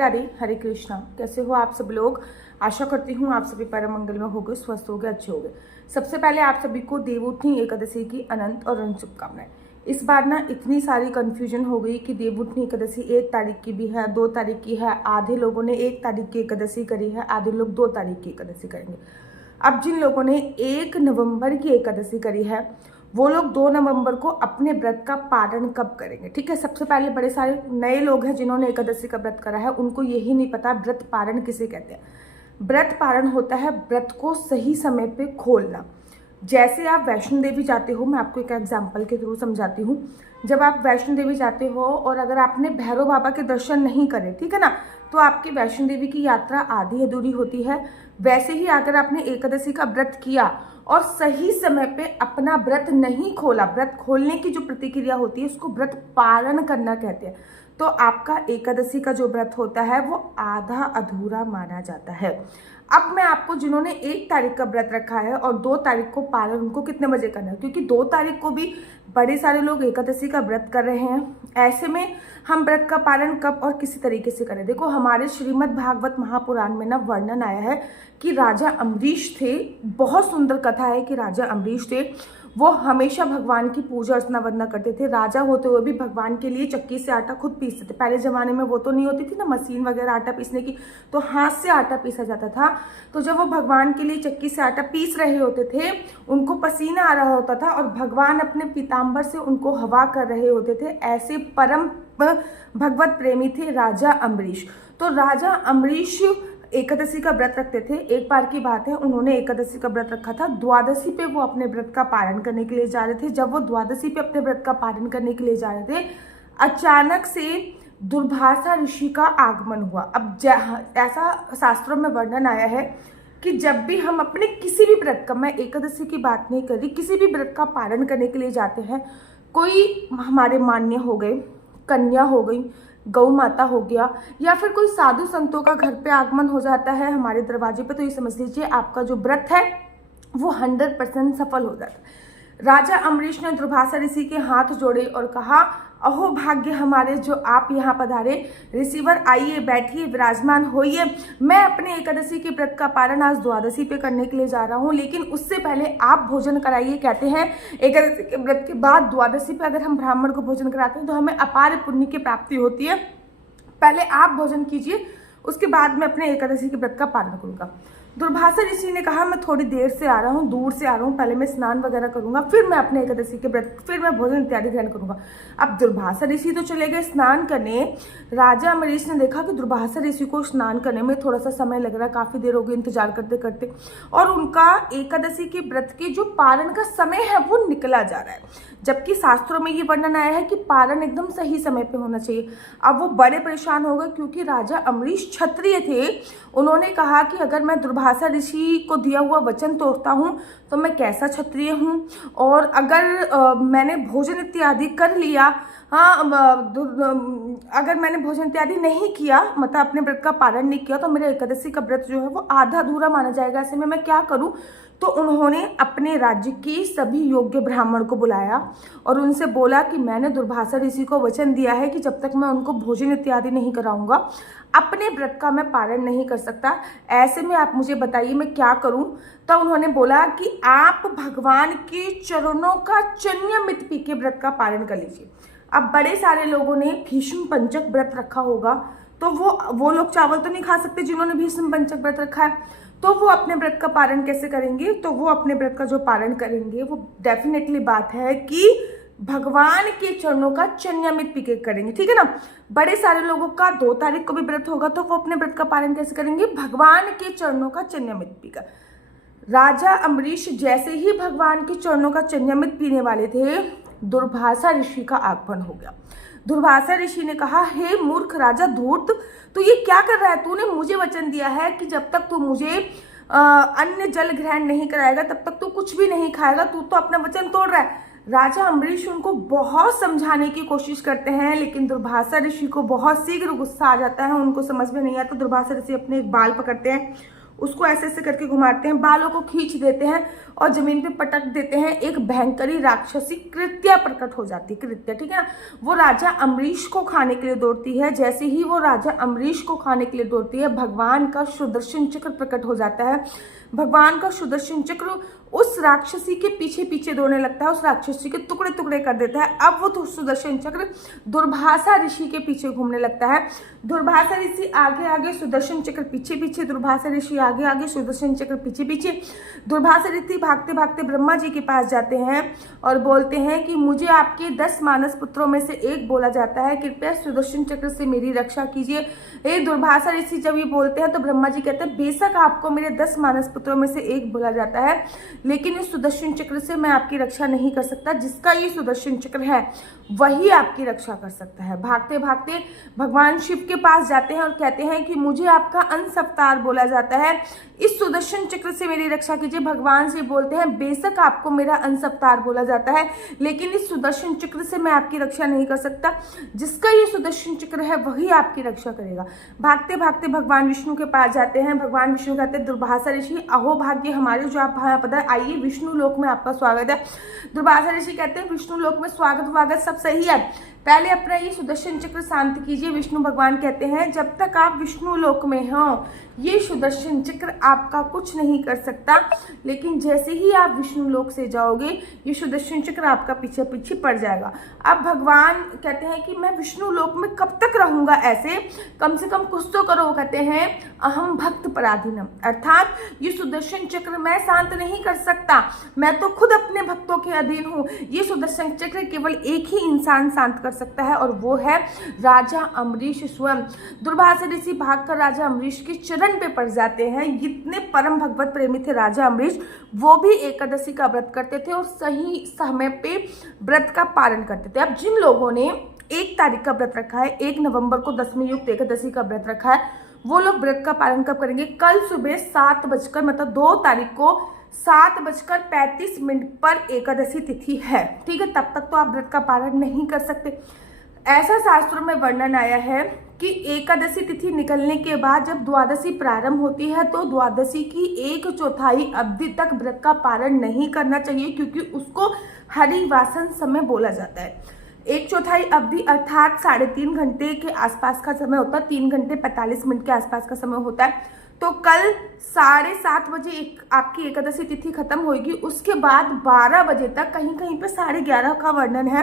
राधे, हरे कृष्णा। कैसे हो आप सब लोग? आशा करती हूँ आप सभी परम मंगल में होगे, स्वस्थ होगे, अच्छे होगे। सबसे पहले आप सभी को देवउठनी एकादशी की अनंत और अनंत शुभकामनाएं। इस बार ना इतनी सारी कंफ्यूजन हो गई कि देवउठनी एकादशी 1 तारीख की भी है, 2 तारीख की है। आधे लोगों ने 1 तारीख की एकादशी करी है, आधे लोग 2 तारीख की एकादशी करेंगे। अब जिन लोगों ने 1 नवंबर की एकादशी करी है वो लोग 2 नवंबर को अपने व्रत का पारण कब करेंगे? ठीक है। सबसे पहले बड़े सारे नए लोग हैं जिन्होंने एकादशी का व्रत करा है, उनको यही नहीं पता व्रत पारण किसे कहते हैं। व्रत पारण होता है व्रत को सही समय पे खोलना। जैसे आप वैष्णो देवी जाते हो, मैं आपको एक एग्जाम्पल के थ्रू समझाती हूँ। जब आप वैष्णो देवी जाते हो और अगर आपने भैरव बाबा के दर्शन नहीं करे, ठीक है ना, तो आपकी वैष्णो देवी की यात्रा आधी अधूरी होती है। वैसे ही अगर आपने एकादशी का व्रत किया और सही समय पे अपना व्रत नहीं खोला, व्रत खोलने की जो प्रतिक्रिया होती है उसको व्रत पारण करना कहते हैं, तो आपका एकादशी का जो व्रत होता है वो आधा अधूरा माना जाता है। अब मैं आपको, जिन्होंने 1 तारीख का व्रत रखा है और 2 तारीख को पारण, उनको कितने बजे करना है, क्योंकि 2 तारीख को भी बड़े सारे लोग एकादशी का व्रत कर रहे हैं। ऐसे में हम व्रत का पालन कब और किसी तरीके से करें? देखो, हमारे श्रीमद् भागवत महापुराण में ना वर्णन आया है कि राजा अम्बरीश थे। बहुत सुंदर कथा है कि राजा अम्बरीश थे, वो हमेशा भगवान की पूजा अर्चना वंदना करते थे। राजा होते हुए भी भगवान के लिए चक्की से आटा खुद पीसते थे। पहले ज़माने में वो तो नहीं होती थी ना मशीन वगैरह आटा पीसने की, तो हाथ से आटा पीसा जाता था। तो जब वो भगवान के लिए चक्की से आटा पीस रहे होते थे, उनको पसीना आ रहा होता था और भगवान अपने पीताम्बर से उनको हवा कर रहे होते थे। ऐसे परम भगवत प्रेमी थे राजा अम्बरीश। तो राजा अम्बरीश एकादशी का व्रत रखते थे। एक बार की बात है, उन्होंने एकादशी का व्रत रखा था। द्वादशी पे वो अपने व्रत का पारण करने के लिए जा रहे थे। जब वो द्वादशी पे अपने व्रत का पारण करने के लिए जा रहे थे, अचानक से दुर्वासा ऋषि का आगमन हुआ। अब ऐसा शास्त्रों में वर्णन आया है कि जब भी हम अपने किसी भी व्रत का, मैं एकादशी की बात नहीं कर रही, किसी भी व्रत का पारण करने के लिए जाते हैं, कोई हमारे मान्य हो गए, कन्या हो गई, गौ माता हो गया, या फिर कोई साधु संतों का घर पे आगमन हो जाता है हमारे दरवाजे पे, तो ये समझ लीजिए आपका जो व्रत है वो 100% सफल हो जाता है। राजा अम्बरीश ने दुर्वासा ऋषि के हाथ जोड़े और कहा, अहो भाग्य हमारे जो आप यहाँ पधारे। ऋषिवर आइए, बैठिए, विराजमान होइए। मैं अपने एकादशी के व्रत का पारण आज द्वादशी पे करने के लिए जा रहा हूँ, लेकिन उससे पहले आप भोजन कराइए। कहते हैं एकादशी के व्रत के बाद द्वादशी पे अगर हम ब्राह्मण को भोजन कराते हैं तो हमें अपार पुण्य की प्राप्ति होती है। पहले आप भोजन कीजिए, उसके बाद मैं अपने एकादशी के व्रत का पालन करूँगा। दुर्वासा ऋषि ने कहा, मैं थोड़ी देर से आ रहा हूँ, दूर से आ रहा हूँ, पहले मैं स्नान वगैरह करूंगा, फिर मैं अपने एकादशी के व्रत, फिर मैं भोजन इत्यादि ग्रहण करूंगा। अब दुर्वासा ऋषि तो चले गए स्नान करने। राजा अम्बरीश ने देखा कि दुर्वासा ऋषि को स्नान करने में थोड़ा सा समय लग रहा है, काफी देर हो गई इंतजार करते करते, और उनका एकादशी के व्रत के जो पारण का समय है वो निकला जा रहा है। जबकि शास्त्रों में ये वर्णन आया है कि पारण एकदम सही समय पे होना चाहिए। अब वो बड़े परेशान हो गए, क्योंकि राजा अम्बरीश क्षत्रिय थे। उन्होंने कहा कि अगर मैं दुर्वासा ऋषि को दिया हुआ वचन तोड़ता हूँ तो मैं कैसा क्षत्रिय हूँ, और अगर मैंने भोजन इत्यादि कर लिया, अगर मैंने भोजन इत्यादि नहीं किया, मतलब अपने व्रत का पालन नहीं किया, तो मेरा एकादशी का व्रत जो है वो आधा अधूरा माना जाएगा। ऐसे में मैं क्या करूं? तो उन्होंने अपने राज्य के सभी योग्य ब्राह्मण को बुलाया और उनसे बोला कि मैंने दुर्वासा ऋषि को वचन दिया है कि जब तक मैं उनको भोजन इत्यादि नहीं कराऊंगा, अपने व्रत का मैं पालन नहीं कर सकता। ऐसे में आप मुझे बताइए मैं क्या करूं? तो उन्होंने बोला कि आप भगवान के चरणों का चन्यमित पी के व्रत का पालन कर लीजिए। अब बड़े सारे लोगों ने भीष्म पंचक व्रत रखा होगा, तो वो लोग चावल तो नहीं खा सकते जिन्होंने भीष्म पंचक व्रत रखा है, तो वो अपने व्रत का पालन कैसे करेंगे? तो वो अपने व्रत का जो पालन करेंगे वो डेफिनेटली बात है कि भगवान के चरणों का चन्यामित पी के करेंगे, ठीक है ना। बड़े सारे लोगों का 2 तारीख को भी व्रत होगा, तो वो अपने व्रत का पालन कैसे करेंगे? भगवान के चरणों का चन्यामित पीकर। राजा अम्बरीश जैसे ही भगवान के चरणों का चन्यामित पीने वाले थे, दुर्वासा ऋषि का आगमन हो गया। दुर्वासा ऋषि ने कहा, हे मूर्ख राजा धूर्त, तू ये क्या कर रहा है? तूने मुझे वचन दिया है कि जब तक तू मुझे अन्न जल ग्रहण नहीं कराएगा तब तक तू कुछ भी नहीं खाएगा, तू तो अपना वचन तोड़ रहा है। राजा अम्बरीश उनको बहुत समझाने की कोशिश करते हैं, लेकिन दुर्वासा ऋषि को बहुत शीघ्र गुस्सा आ जाता है। उनको समझ में नहीं आता। दुर्वासा ऋषि अपने एक बाल पकड़ते हैं, उसको ऐसे ऐसे करके घुमाते हैं, बालों को खींच देते हैं और जमीन पे पटक देते हैं। एक भयंकरी राक्षसी कृत्या प्रकट हो जाती है। कृत्या, ठीक है ना। वो राजा अम्बरीश को खाने के लिए दौड़ती है। जैसे ही वो राजा अम्बरीश को खाने के लिए दौड़ती है, भगवान का सुदर्शन चक्र प्रकट हो जाता है। भगवान का सुदर्शन चक्र उस राक्षसी के पीछे पीछे दौड़ने लगता है, उस राक्षसी के टुकड़े टुकड़े कर देता है। अब वो सुदर्शन चक्र दुर्भाषा ऋषि के पीछे घूमने लगता है। दुर्भाषा ऋषि आगे आगे, सुदर्शन चक्र पीछे पीछे, दुर्भाषा ऋषि आगे आगे, सुदर्शन चक्र पीछे पीछे। दुर्भाषा ऋषि भागते भागते ब्रह्मा जी के पास जाते हैं और बोलते हैं कि मुझे आपके 10 मानस पुत्रों में से एक बोला जाता है, कृपया सुदर्शन चक्र से मेरी रक्षा कीजिए। ये दुर्भाषा ऋषि जब ये बोलते हैं तो ब्रह्मा जी कहते हैं, बेशक आपको मेरे 10 मानस पुत्रों में से एक बोला जाता है, लेकिन इस सुदर्शन चक्र से मैं आपकी रक्षा नहीं कर सकता। जिसका ये सुदर्शन चक्र है वही आपकी रक्षा कर सकता है। भागते भागते भगवान शिव के पास जाते हैं और कहते हैं कि मुझे आपका अंश अवतार बोला जाता है, इस सुदर्शन चक्र से मेरी रक्षा कीजिए। भगवान शिव बोलते हैं, बेशक आपको मेरा अंश अवतार बोला जाता है, लेकिन इस सुदर्शन चक्र से मैं आपकी रक्षा नहीं कर सकता। जिसका ये सुदर्शन चक्र है वही आपकी रक्षा करेगा। भागते भागते भगवान विष्णु के पास जाते हैं। भगवान विष्णु कहते हैं, दुर्भाषा ऋषि अहो भाग्य हमारे जो आप यहाँ पधारे, आइए विष्णु लोक में आपका स्वागत है। दुर्भाषा ऋषि कहते हैं, विष्णु लोक में स्वागत सब सही है, पहले अपना ये सुदर्शन चक्र शांत कीजिए। विष्णु भगवान कहते हैं, जब तक आप विष्णु लोक में हो ये सुदर्शन चक्र आपका कुछ नहीं कर सकता, लेकिन जैसे ही आप विष्णु लोक से जाओगे ये सुदर्शन चक्र आपका पीछे पीछे पड़ जाएगा। अब भगवान कहते हैं कि मैं विष्णु लोक में कब तक रहूंगा ऐसे, कम से कम कुछ तो करो। कहते हैं, अहम भक्त पराधीनम, अर्थात ये सुदर्शन चक्र मैं शांत नहीं कर सकता, मैं तो खुद अपने भक्तों के अधीन हूँ। ये सुदर्शन चक्र केवल एक ही इंसान शांत कर सकता है और वो है राजा अम्बरीश स्वयं। दुर्भाषा ऋषि भागकर राजा अम्बरीश के चरण पे पड़ जाते हैं। इतने परम भगवत प्रेमी थे राजा अम्बरीश, वो भी एकादशी का व्रत करते थे और सही समय पे व्रत का पालन करते थे। अब जिन लोगों ने 1 तारीख का व्रत रखा है, 1 नवंबर को दशमी युक्त एकादशी का व्रत रखा है, वो लोग व्रत का पालन कब करेंगे? कल सुबह 7 बजकर, मतलब 2 तारीख को 7:35 पर एकादशी तिथि है, ठीक है। तब तक तो आप व्रत का पालन नहीं कर सकते। ऐसा शास्त्रों में वर्णन आया है कि एकादशी तिथि निकलने के बाद जब द्वादशी प्रारंभ होती है तो द्वादशी की 1/4 अवधि तक व्रत का पालन नहीं करना चाहिए, क्योंकि उसको हरिवासन समय बोला जाता है। 1/4 अवधि अर्थात 3.5 घंटे के आसपास का समय होता है, 3 घंटे 45 मिनट के आसपास का समय होता है। तो कल 7:30 बजे आपकी एकादशी तिथि खत्म होगी। उसके बाद 12 बजे तक, कहीं कहीं पे 11:30 का वर्णन है,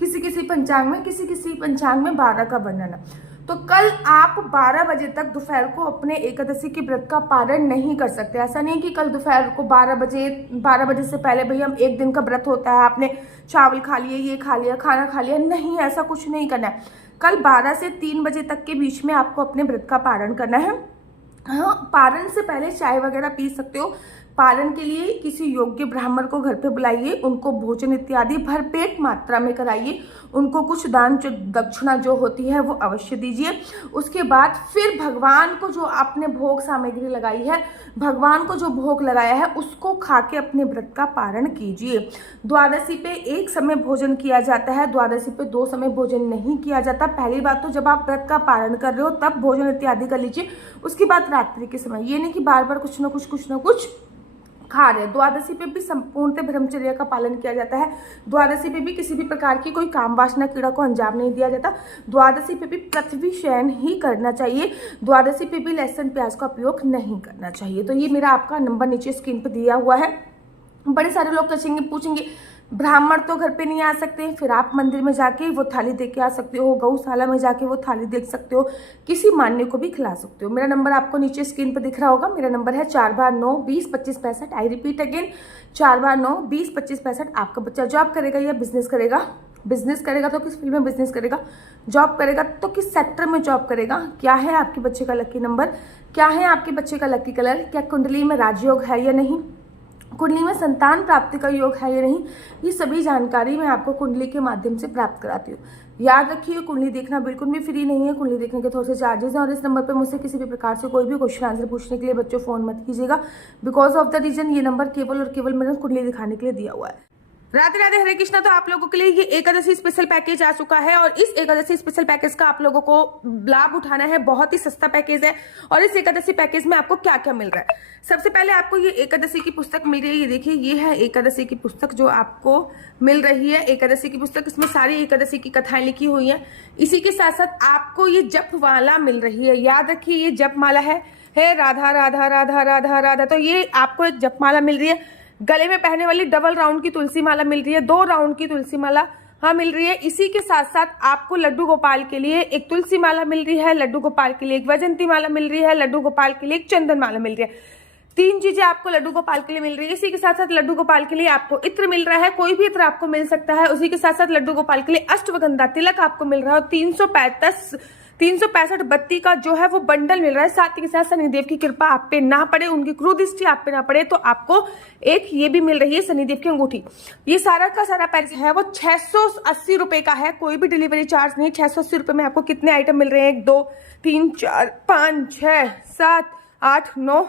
किसी किसी पंचांग में, किसी किसी पंचांग में 12 का वर्णन है। तो कल आप 12 बजे तक दोपहर को अपने एकादशी के व्रत का पालन नहीं कर सकते। ऐसा नहीं कि कल दोपहर को 12 बजे से पहले भैया हम 1 दिन का व्रत होता है, आपने चावल खा लिए, ये खा लिया, खाना खा लिया, नहीं, ऐसा कुछ नहीं करना है। कल 12 से 3 बजे तक के बीच में आपको अपने व्रत का पालन करना है। हाँ, पारण से पहले चाय वगैरह पी सकते हो। पालन के लिए किसी योग्य ब्राह्मण को घर पे बुलाइए, उनको भोजन इत्यादि भरपेट मात्रा में कराइए, उनको कुछ दान दक्षिणा जो होती है वो अवश्य दीजिए। उसके बाद फिर भगवान को जो आपने भोग सामग्री लगाई है, भगवान को जो भोग लगाया है उसको खा के अपने व्रत का पारण कीजिए। द्वादशी पे 1 समय भोजन किया जाता है, द्वादशी पे 2 समय भोजन नहीं किया जाता। पहली बात तो जब आप व्रत का पालन कर रहे हो तब भोजन इत्यादि कर लीजिए। उसके बाद रात्रि के समय, ये नहीं कि बार बार कुछ ना कुछ खा रहे। द्वादशी पे भी संपूर्णतः ब्रह्मचर्य का पालन किया जाता है। द्वादशी पे भी किसी भी प्रकार की कोई काम वासना क्रीड़ा को अंजाम नहीं दिया जाता। द्वादशी पे भी पृथ्वी शयन ही करना चाहिए। द्वादशी पे भी लहसुन प्याज का उपयोग नहीं करना चाहिए। तो ये मेरा आपका नंबर नीचे स्क्रीन पर दिया हुआ है। बड़े सारे लोग पूछेंगे ब्राह्मण तो घर पे नहीं आ सकते, फिर आप मंदिर में जाके वो थाली दे के आ सकते हो, गौशाला में जाके वो थाली देख सकते हो, किसी मान्य को भी खिला सकते हो। मेरा नंबर आपको नीचे स्क्रीन पर दिख रहा होगा। मेरा नंबर है 4/9/20-2565। I repeat again, 4/9/20-2565। आपका बच्चा जॉब करेगा या बिजनेस करेगा? बिजनेस करेगा तो किस फील्ड में बिजनेस करेगा? जॉब करेगा तो किस सेक्टर में जॉब करेगा? क्या है आपके बच्चे का लकी नंबर? क्या है आपके बच्चे का लकी कलर? क्या कुंडली में राजयोग है या नहीं? कुंडली में संतान प्राप्ति का योग है या नहीं? ये सभी जानकारी मैं आपको कुंडली के माध्यम से प्राप्त कराती हूँ। याद रखिए, कुंडली देखना बिल्कुल भी फ्री नहीं है। कुंडली देखने के थोड़े से चार्जेस हैं और इस नंबर पे मुझसे किसी भी प्रकार से कोई भी क्वेश्चन आंसर पूछने के लिए बच्चों फ़ोन मत कीजिएगा। बिकॉज ऑफ द रीजन ये नंबर केवल और केवल मैंने कुंडली दिखाने के लिए दिया हुआ है। राधे राधे, हरे कृष्णा। तो आप लोगों के लिए ये एकादशी स्पेशल पैकेज आ चुका है और इस एकादशी स्पेशल पैकेज का आप लोगों को लाभ उठाना है। बहुत ही सस्ता पैकेज है। और इस एकादशी पैकेज में आपको क्या क्या मिल रहा है, सबसे पहले आपको ये एकादशी की पुस्तक मिल रही है। ये देखिए, ये है एकादशी की पुस्तक जो आपको मिल रही है। एकादशी की पुस्तक, इसमें सारी एकादशी की कथाएं लिखी हुई है। इसी के साथ साथ आपको ये जप माला मिल रही है। याद रखिए, ये जप माला है राधा राधा राधा राधा राधा। तो ये आपको एक जप माला मिल रही है। गले में पहनने वाली डबल राउंड की तुलसी माला मिल रही है। 2 राउंड की तुलसी माला मिल रही है। इसी के साथ साथ आपको लड्डू गोपाल के लिए एक तुलसी माला मिल रही है, लड्डू गोपाल के लिए एक वैजंती माला मिल रही है, लड्डू गोपाल के लिए एक चंदन माला मिल रही है। 3 चीजें आपको लड्डू गोपाल के लिए मिल रही है। इसी के साथ साथ लड्डू गोपाल के लिए आपको इत्र मिल रहा है, कोई भी इत्र आपको मिल सकता है। उसी के साथ साथ लड्डू गोपाल के लिए अष्टवगंधा तिलक आपको मिल रहा है। 365 बत्ती का जो है वो बंडल मिल रहा है। साथ ही के साथ शनिदेव की कृपा आप पे ना पड़े, उनकी क्रूर दृष्टि आप पे ना पड़े, तो आपको एक ये भी मिल रही है शनिदेव की अंगूठी। ये सारा का सारा पैकेज है वो 680 रुपए का है। कोई भी डिलीवरी चार्ज नहीं। 680 रुपए में आपको कितने आइटम मिल रहे हैं? 1 2 3 4 5 6 7 8 9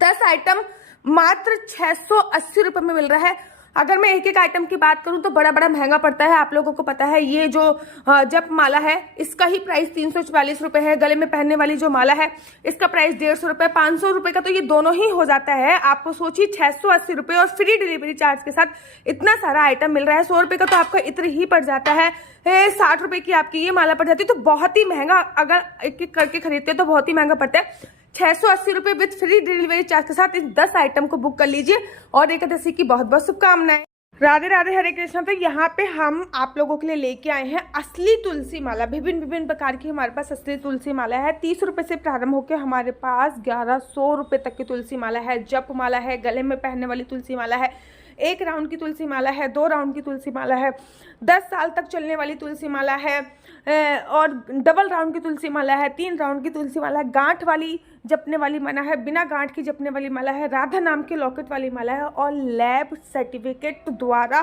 10 आइटम मात्र 680 रुपए में मिल रहा है। अगर मैं एक एक आइटम की बात करूं तो बड़ा बड़ा महंगा पड़ता है। आप लोगों को पता है, ये जो जप माला है इसका ही प्राइस 344 रुपए है। गले में पहनने वाली जो माला है इसका प्राइस 150 रुपए, 500 रुपए का तो ये दोनों ही हो जाता है। आपको सोचिए, 680 रुपए और फ्री डिलीवरी चार्ज के साथ इतना सारा आइटम मिल रहा है। 100 रुपए का तो आपका इत्र ही पड़ जाता है। 60 रुपए की आपकी ये माला पड़ जाती है। तो बहुत ही महंगा, अगर एक एक करके खरीदते हैं तो बहुत ही महंगा पड़ता है। 680 रुपए विद फ्री डिलीवरी चार्ज के साथ इस 10 आइटम को बुक कर लीजिए और एकादशी की बहुत बहुत शुभकामनाएं। राधे राधे, हरे कृष्णा। तो यहाँ पे हम आप लोगों के लिए लेके आए हैं असली तुलसी माला। विभिन्न प्रकार की हमारे पास असली तुलसी माला है। 30 रुपए से प्रारंभ होकर हमारे पास 1100 रुपए तक की तुलसी माला है। जप माला है, गले में पहनने वाली तुलसी माला है, 1 राउंड की तुलसी माला है, 2 राउंड की तुलसी माला है, 10 साल तक चलने वाली तुलसी माला है, और डबल राउंड की तुलसी माला है, 3 राउंड की तुलसी माला है, गांठ वाली जपने वाली माला है, बिना गांठ की जपने वाली माला है, राधा नाम के लॉकेट वाली माला है, और लैब सर्टिफिकेट द्वारा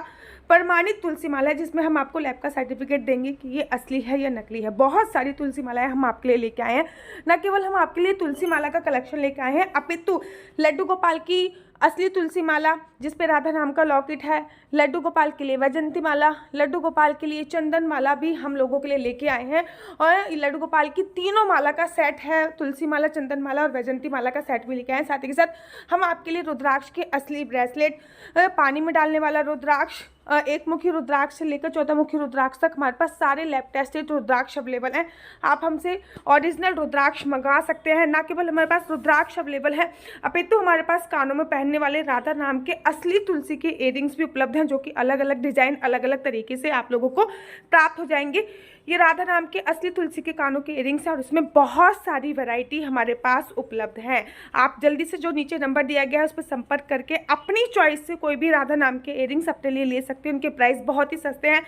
प्रमाणित तुलसी माला है, जिसमें हम आपको लैब का सर्टिफिकेट देंगे कि ये असली है या नकली है। बहुत सारी तुलसी मालाएं हम आपके लिए लेके आए हैं। न केवल हम आपके लिए तुलसी माला का कलेक्शन लेके आए हैं, अपितु लड्डू गोपाल की असली तुलसी माला जिसपे राधा नाम का लॉकेट है, लड्डू गोपाल के लिए वैजंती माला, लड्डू गोपाल के लिए चंदन माला भी हम लोगों के लिए लेके आए हैं। और लड्डू गोपाल की तीनों माला का सेट है, तुलसी माला, चंदन माला और वैजंती माला का सेट भी लेके आए हैं। साथ ही के साथ हम आपके लिए रुद्राक्ष के असली ब्रेसलेट, पानी में डालने वाला रुद्राक्ष, 1 मुखी रुद्राक्ष से लेकर 14 मुखी रुद्राक्ष तक हमारे पास सारे लैब टेस्टेड रुद्राक्ष अवेलेबल हैं। आप हमसे ओरिजिनल रुद्राक्ष मंगा सकते हैं। ना केवल हमारे पास रुद्राक्ष अवेलेबल है, अपितु हमारे पास कानों में पहनने वाले राधा नाम के असली तुलसी के इयरिंग्स भी उपलब्ध हैं, जो कि अलग अलग डिजाइन, अलग अलग तरीके से आप लोगों को प्राप्त हो जाएंगे। ये राधा नाम के असली तुलसी के कानों के इयरिंग्स हैं और इसमें बहुत सारी वैरायटी हमारे पास उपलब्ध है। आप जल्दी से जो नीचे नंबर दिया गया है उस पर संपर्क करके अपनी चॉइस से कोई भी राधा नाम के इयरिंग्स अपने लिए ले सकते हैं। उनके प्राइस बहुत ही सस्ते हैं।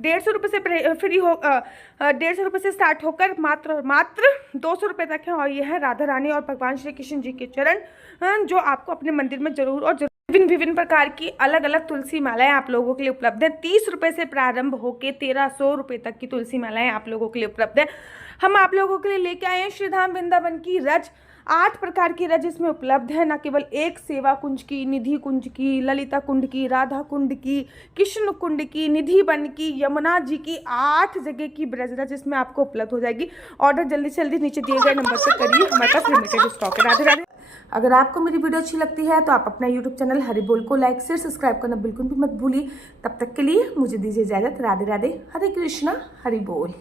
150 रुपये से फ्री हो 150 रुपये से स्टार्ट होकर मात्र 200 रुपये तक है। और यह है राधा रानी और भगवान श्री कृष्ण जी के चरण, जो आपको अपने मंदिर में जरूर और विभिन्न प्रकार की अलग अलग तुलसी मालाएं आप लोगों के लिए उपलब्ध है। 30 रुपये से प्रारंभ होकर 1300 रुपये तक की तुलसी मालाएं आप लोगों के लिए उपलब्ध है। हम आप लोगों के लिए लेके आए हैं श्रीधाम वृंदावन की रज। 8 प्रकार की रज इसमें उपलब्ध है। न केवल एक सेवा कुंज की, निधि कुंज की, ललिता कुंड की, राधा कुंड की, कृष्ण कुंड की, निधि वन की, यमुना जी की, 8 जगह की ब्रज रज इसमें आपको उपलब्ध हो जाएगी। ऑर्डर जल्दी से जल्दी नीचे दिए गए नंबर से करिए, हमारे पास लिमिटेड स्टॉक है। राधे राधे। अगर आपको मेरी वीडियो अच्छी लगती है तो आप अपना यूट्यूब चैनल हरि बोल को लाइक शेयर सब्सक्राइब करना बिल्कुल भी मत भूलिए। तब तक के लिए मुझे दीजिए इजाजत। राधे राधे, हरे कृष्णा, हरि बोल।